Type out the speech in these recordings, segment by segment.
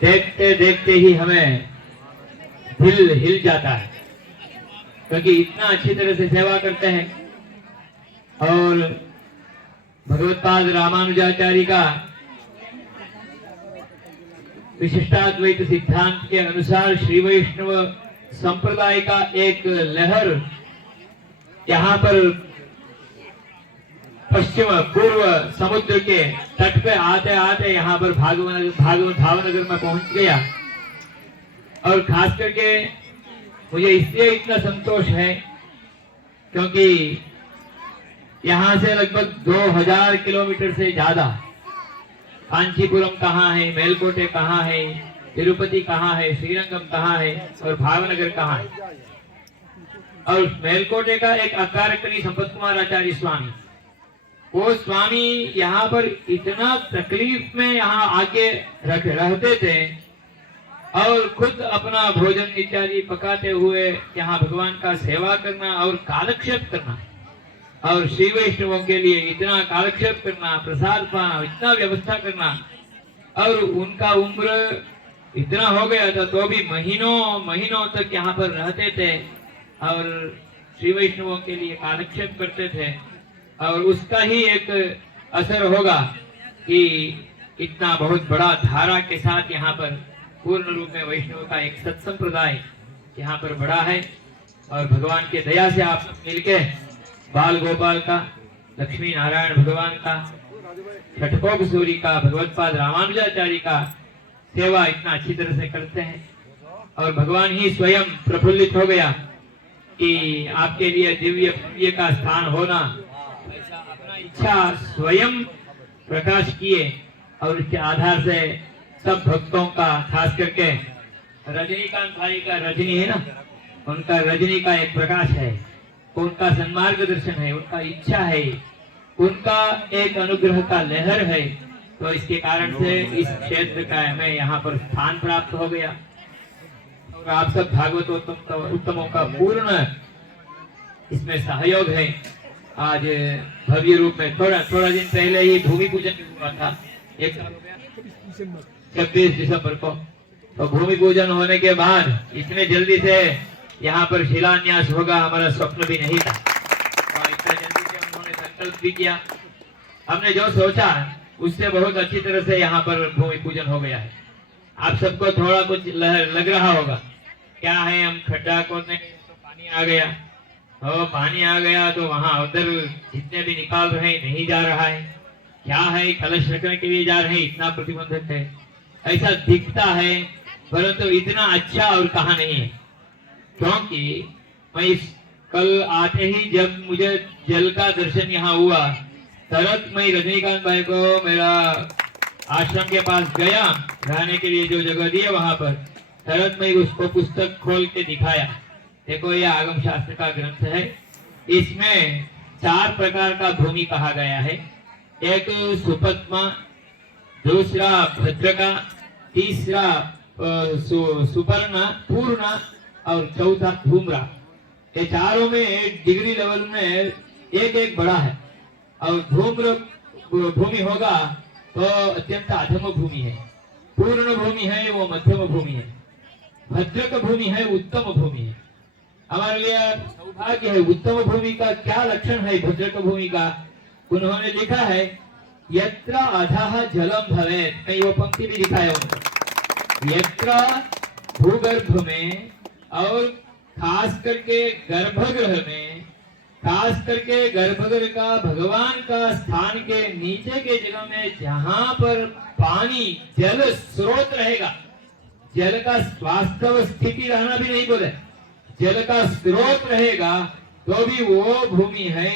देखते देखते ही हमें दिल हिल जाता है, क्योंकि इतना अच्छी तरह से सेवा करते हैं। और भगवत्पाद रामानुजाचार्य का विशिष्टाद्वैत सिद्धांत के अनुसार श्री वैष्णव संप्रदाय का एक लहर यहाँ पर पश्चिम पूर्व समुद्र के तट पे आते आते यहाँ पर भावनगर में पहुंच गया। और खास करके मुझे इसलिए इतना संतोष है क्योंकि यहाँ से लगभग 2000 किलोमीटर से ज्यादा कांचीपुरम कहाँ है, मेलकोटे कहाँ है, तिरुपति कहाँ है, श्रीरंगम कहाँ है और भावनगर कहाँ है। और मेलकोटे का एक अकारकनी संपत कुमार आचार्य स्वामी, वो स्वामी यहाँ पर इतना तकलीफ में यहाँ आके रहते थे और खुद अपना भोजन इत्यादि पकाते हुए यहाँ भगवान का सेवा करना और कालक्षेप करना और श्री वैष्णवों के लिए इतना कालक्षेप करना, प्रसाद पाना, इतना व्यवस्था करना। और उनका उम्र इतना हो गया था तो भी महीनों महीनों तक यहाँ पर रहते थे और श्री वैष्णवों के लिए कालक्षेप करते थे। और उसका ही एक असर होगा कि इतना बहुत बड़ा धारा के साथ यहाँ पर पूर्ण रूप में वैष्णव का एक सत्संप्रदाय यहाँ पर बड़ा है। और भगवान के दया से आप मिलके बाल गोपाल का, लक्ष्मी नारायण भगवान का, छठकोप सूरी का, भगवत्पाद रामानुजाचार्य का सेवा इतना अच्छी तरह से करते हैं। और भगवान ही स्वयं प्रफुल्लित हो गया कि आपके लिए दिव्य पुण्य का स्थान होना, ऐसा अपना इच्छा स्वयं प्रकाश किए। और इसके आधार से सब भक्तों का, खास करके रजनीकांत भाई का, रजनी है ना, उनका रजनी का एक प्रकाश है, उनका सन्मार्ग दर्शन है, उनका इच्छा है, उनका एक अनुग्रह का लहर है। तो इसके कारण से इस क्षेत्र का हमें यहाँ पर स्थान प्राप्त हो गया। और आप सब भागवत उत्तमों का पूर्ण इसमें सहयोग है। आज भव्य रूप में थोड़ा दिन पहले ही भूमि पूजन हुआ था, 26 दिसंबर को। तो भूमि पूजन होने के बाद इतने जल्दी से यहाँ पर शिलान्यास होगा, हमारा स्वप्न भी नहीं था। और इतना जल्दी से उन्होंने संकल्प भी किया। हमने जो सोचा उससे बहुत अच्छी तरह से यहाँ पर भूमि पूजन हो गया है। आप सबको थोड़ा कुछ लग रहा होगा, क्या है, हम खड्डा खोदने तो पानी आ गया, और पानी आ गया तो वहां उधर जितने भी निकाल रहे हैं नहीं जा रहा है, क्या है, कलश रखने के लिए जा रहे हैं, इतना प्रतिबंधक है, ऐसा दिखता है। परंतु इतना अच्छा और कहा नहीं है, क्योंकि मैं कल आते ही जब मुझे जल का दर्शन यहाँ हुआ, तुरंत मैं रजनीकांत भाई को मेरा आश्रम के पास गया, रहने के लिए जो जगह दी है वहां पर, तुरंत मैं उसको पुस्तक खोल के दिखाया। देखो यह आगम शास्त्र का ग्रंथ है, इसमें 4 प्रकार का भूमि कहा गया है। एक सुपत्मा, दूसरा भद्रका, तीसरा सुपर्णा, पूर्णा और चौथा धूम्रा। ये चारों में डिग्री लेवल में एक एक बड़ा है। और धूम्र भूमि होगा तो अत्यंत अधम भूमि है, पूर्ण भूमि है वो मध्यम भूमि है, भद्रक भूमि है उत्तम भूमि है। हमारे लिए सौभाग्य है। उत्तम भूमि का क्या लक्षण है भद्रक भूमि का? उन्होंने लिखा है यत्र अधः जलम भवेत्, कहीं वो पंक्ति भी लिखा है उन्होंने, यत्र भूगर्भ में और खास करके गर्भगृह में, खास करके गर्भगृह का भगवान का स्थान के नीचे के जगह में जहां पर पानी जल स्रोत रहेगा, जल का वास्तव स्थिति रहना भी नहीं बोले, जल का स्रोत रहेगा तो भी वो भूमि है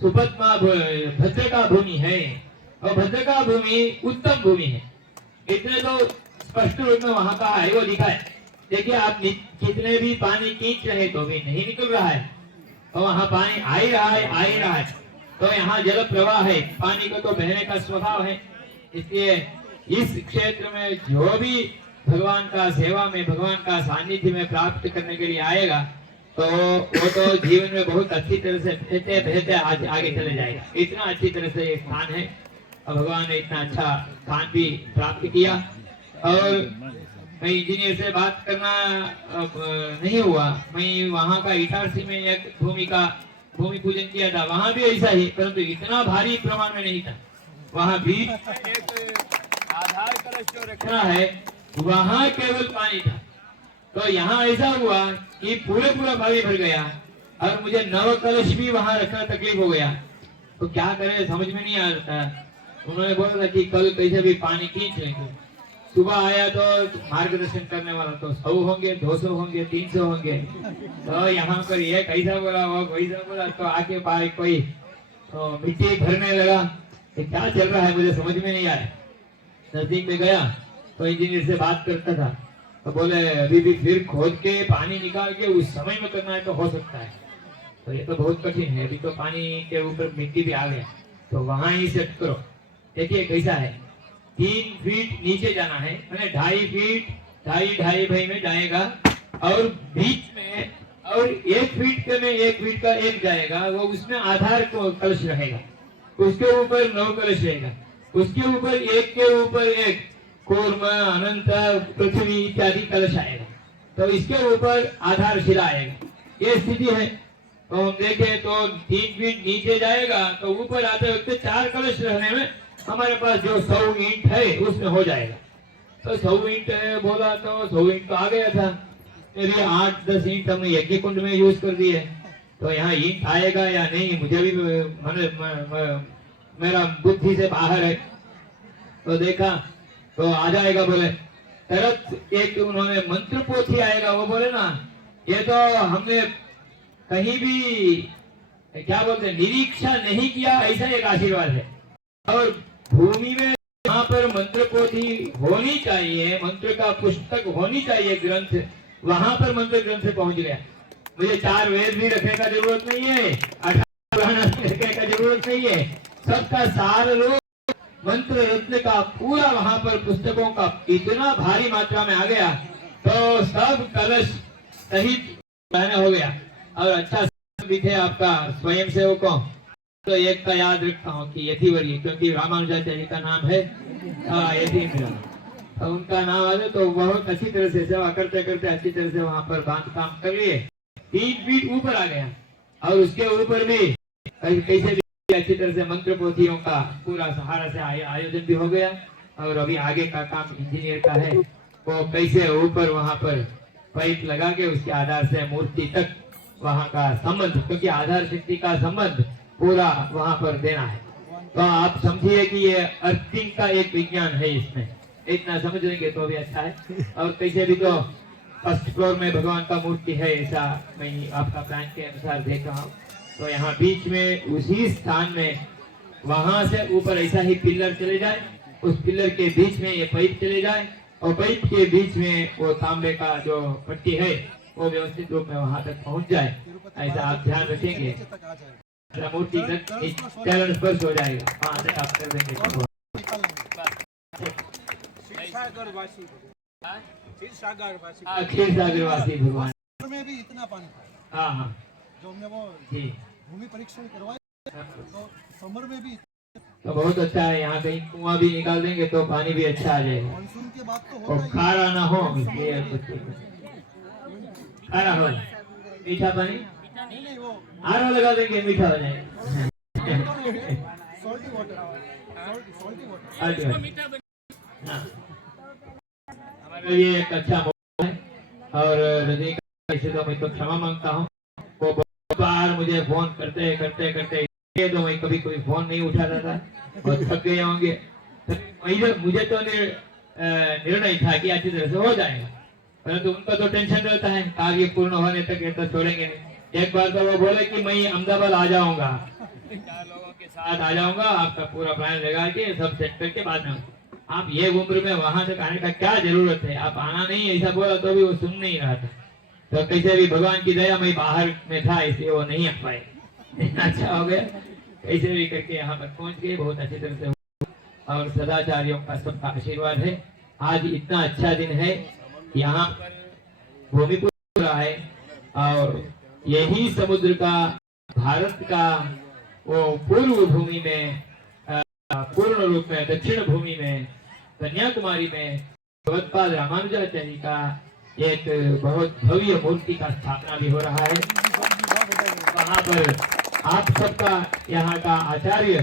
सुपत्मा, भद्रका भूमि है। और भद्रका भूमि उत्तम भूमि है, इतने तो स्पष्ट रूप में वहां का है, वो लिखा है। देखिए आप कितने भी पानी खींच रहे तो भी नहीं निकल रहा है, और वहां पानी आ ही रहा है। तो यहाँ जल प्रवाह है, पानी को तो बहने का स्वभाव है। इसलिए इस क्षेत्र में जो भी भगवान का सेवा में, भगवान का सानिध्य में प्राप्त करने के लिए आएगा तो वो तो जीवन में बहुत अच्छी तरह से बहते बहते आगे चले जाएगा। इतना अच्छी तरह से ये स्थान है और भगवान ने इतना अच्छा स्थान भी प्राप्त किया। और मैं इंजीनियर से बात करना नहीं हुआ। मैं वहाँ का इटारसी में एक भूमि पूजन किया था, वहाँ भी ऐसा ही, परंतु इतना भारी प्रमाण में नहीं था। वहाँ भी एक आधार कलश जो रखना है वहाँ केवल पानी था। तो यहाँ ऐसा हुआ कि पूरा पानी भर गया और मुझे नव कलश भी वहाँ रखना तकलीफ हो गया। तो क्या करें समझ में नहीं आ रहा था। उन्होंने बोला था कि कल कैसे भी पानी खींच लेंगे। सुबह आया तो मार्गदर्शन करने वाला तो 100 होंगे, 200 होंगे, 300 होंगे। तो यहाँ पर ये कैसा बोला, वो कैसा बोला, तो आके पाए कोई तो मिट्टी भरने लगा। ये क्या चल रहा है मुझे समझ में नहीं आया। नजदीक में गया तो इंजीनियर से बात करता था, तो बोले अभी भी फिर खोद के पानी निकाल के उस समय में करना है तो हो सकता है। तो ये तो बहुत कठिन है, अभी तो पानी के ऊपर मिट्टी भी आ गया, तो वहां ही सेट करो। देखिए कैसा है, 3 फीट नीचे जाना है, मैंने 2.5 फीट, ढाई भाई में जाएगा और बीच में और 1 फीट के में 1 फीट का एक जाएगा, वो उसमें आधार को कलश रहेगा, उसके ऊपर 9 कलश रहेगा, उसके ऊपर एक के ऊपर एक कूर्म, अनंत, पृथ्वी इत्यादि कलश आएगा। तो इसके ऊपर आधारशिला आएगा। ये स्थिति है। तो हम देखें तो 3 फीट नीचे जाएगा तो ऊपर आते वक्त 4 कलश रहने में हमारे पास जो 100 ईंट है उसमें हो जाएगा। तो 100 ईंट बोला तो 100 ईंट तो आ गया था। मेरी 8-10 ईंट हमने यज्ञ कुंड में यूज कर दिए। तो यहाँ ईंट आएगा या नहीं मुझे भी मेरा बुद्धि से बाहर है। तो देखा तो आ जाएगा बोले। तरत एक उन्होंने मंत्र पोथी आएगा, वो बोले ना ये तो हमने कहीं भी क्या बोलते निरीक्षा नहीं किया, ऐसा एक आशीर्वाद है। और भूमि में यहाँ पर मंत्र पोथी होनी चाहिए, मंत्र का पुस्तक होनी चाहिए, ग्रंथ, वहां पर मंत्र ग्रंथ पहुंच गया। मुझे 4 वेद भी रखने का जरूरत नहीं है, 18 पुराण रखने का जरूरत नहीं है, सबका सार रूप मंत्र रत्न का पूरा वहां पर पुस्तकों का इतना भारी मात्रा में आ गया तो सब कलश सहित हो गया। और अच्छा भी थे आपका स्वयं सेवकों, तो एक का याद रखता हूँ कि यतिवर्य, क्योंकि रामानुजाचार्य का नाम है यतीन्द्र, तो उनका नाम आ जाए तो बहुत अच्छी तरह से सेवा करते करते अच्छी तरह से वहां पर बांध काम कर लिए। 3 फीट ऊपर आ गया और उसके ऊपर भी कैसे भी अच्छी तरह से मंत्र पोथियों का पूरा सहारा से आयोजन भी हो गया। और अभी आगे का काम इंजीनियर का है, वो कैसे ऊपर वहां पर पाइप लगा के उसके आधार से मूर्ति तक वहां का संबंध, क्योंकि आधार शक्ति का संबंध पूरा वहां पर देना है। तो आप समझिए कि ये अर्थिंग का एक विज्ञान है, इसमें इतना समझ लेंगे तो भी अच्छा है। और कैसे भी तो फर्स्ट फ्लोर में भगवान का मूर्ति है, ऐसा मैं आपका प्लान के अनुसार देख रहा हूँ। तो यहाँ बीच में उसी स्थान में वहां से ऊपर ऐसा ही पिलर चले जाए, उस पिलर के बीच में ये पाइप चले जाए और पाइप के बीच में वो तांबे का जो पट्टी है वो व्यवस्थित रूप में वहां तक पहुंच जाए, ऐसा आप ध्यान रखेंगे। मूर्ति तक चरण स्पर्श हो जाएगा, वहां तक आप कर देंगे। क्षीर सागरवासी भगवान में भी इतना पानी था। हाँ जो हमने वो भूमि परीक्षण करवाया तो समर में भी तो बहुत अच्छा है। यहाँ कहीं कुआं भी निकाल देंगे तो पानी भी अच्छा आ जाएगा। मानसून के बाद तो और खारा ना हो, खारा हो, मीठा पानी नहीं वो आरो लगा देंगे, मीठा हो जाएगा। सॉल्टी वाटर हमारे लिए एक अच्छा मौका है। और हृदय का इसे तो मैं तो क्षमा मांगता हूँ। वो बहुत बार मुझे फोन करते करते करते तो मैं कभी कोई फोन नहीं उठाता था और थक गए होंगे। मुझे तो निर्णय था कि अच्छी तरह से हो जाएगा, परंतु उनका तो टेंशन रहता है कार्य पूर्ण होने तक ये तो छोड़ेंगे नहीं। एक बार तो वो बोले कि मैं अहमदाबाद आ जाऊंगा, 4 लोगों के साथ आ जाऊंगा, आपका पूरा प्लान लगा के सब सेट करके बाद में। आप ये उम्र में वहां तक आने का क्या जरूरत है, आप आना नहीं, ऐसा बोला तो भी वो सुन नहीं रहा था। तो कैसे भी भगवान की दया मैं बाहर में था इसलिए वो नहीं आ पाए। अच्छा हो गया, कैसे भी करके यहाँ पर पहुंच गए, बहुत अच्छी तरह से। और सदाचार्यों का सबका आशीर्वाद है। आज इतना अच्छा दिन है, यहाँ पर भूमि पूजन हो रहा है और यही समुद्र का, भारत का वो पूर्व भूमि में, पूर्ण रूप में दक्षिण भूमि में, कन्याकुमारी में भगवत्पाद रामानुजाचार्य का एक बहुत भव्य मूर्ति का स्थापना भी हो रहा है। वहाँ पर आप सबका यहाँ का आचार्य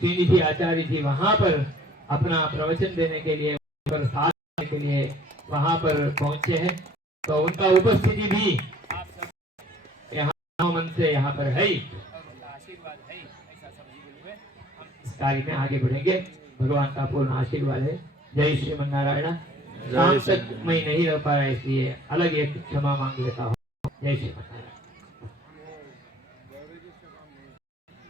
श्रीनिधि आचार्य जी वहाँ पर अपना प्रवचन देने के लिए, पर साथ देने के लिए वहाँ पर पहुँचे हैं। तो उनका उपस्थिति भी आप सब यहाँ मन से यहाँ पर है, आशीर्वाद है, ऐसा समझिए हुए हम इस कार्य में आगे बढ़ेंगे। भगवान का पूर्ण आशीर्वाद है। जय श्रीमन नारायण। शाम तक मैं नहीं रह पाया, इसलिए अलग एक क्षमा मांग लेता हूँ। जय श्रीमन नारायण।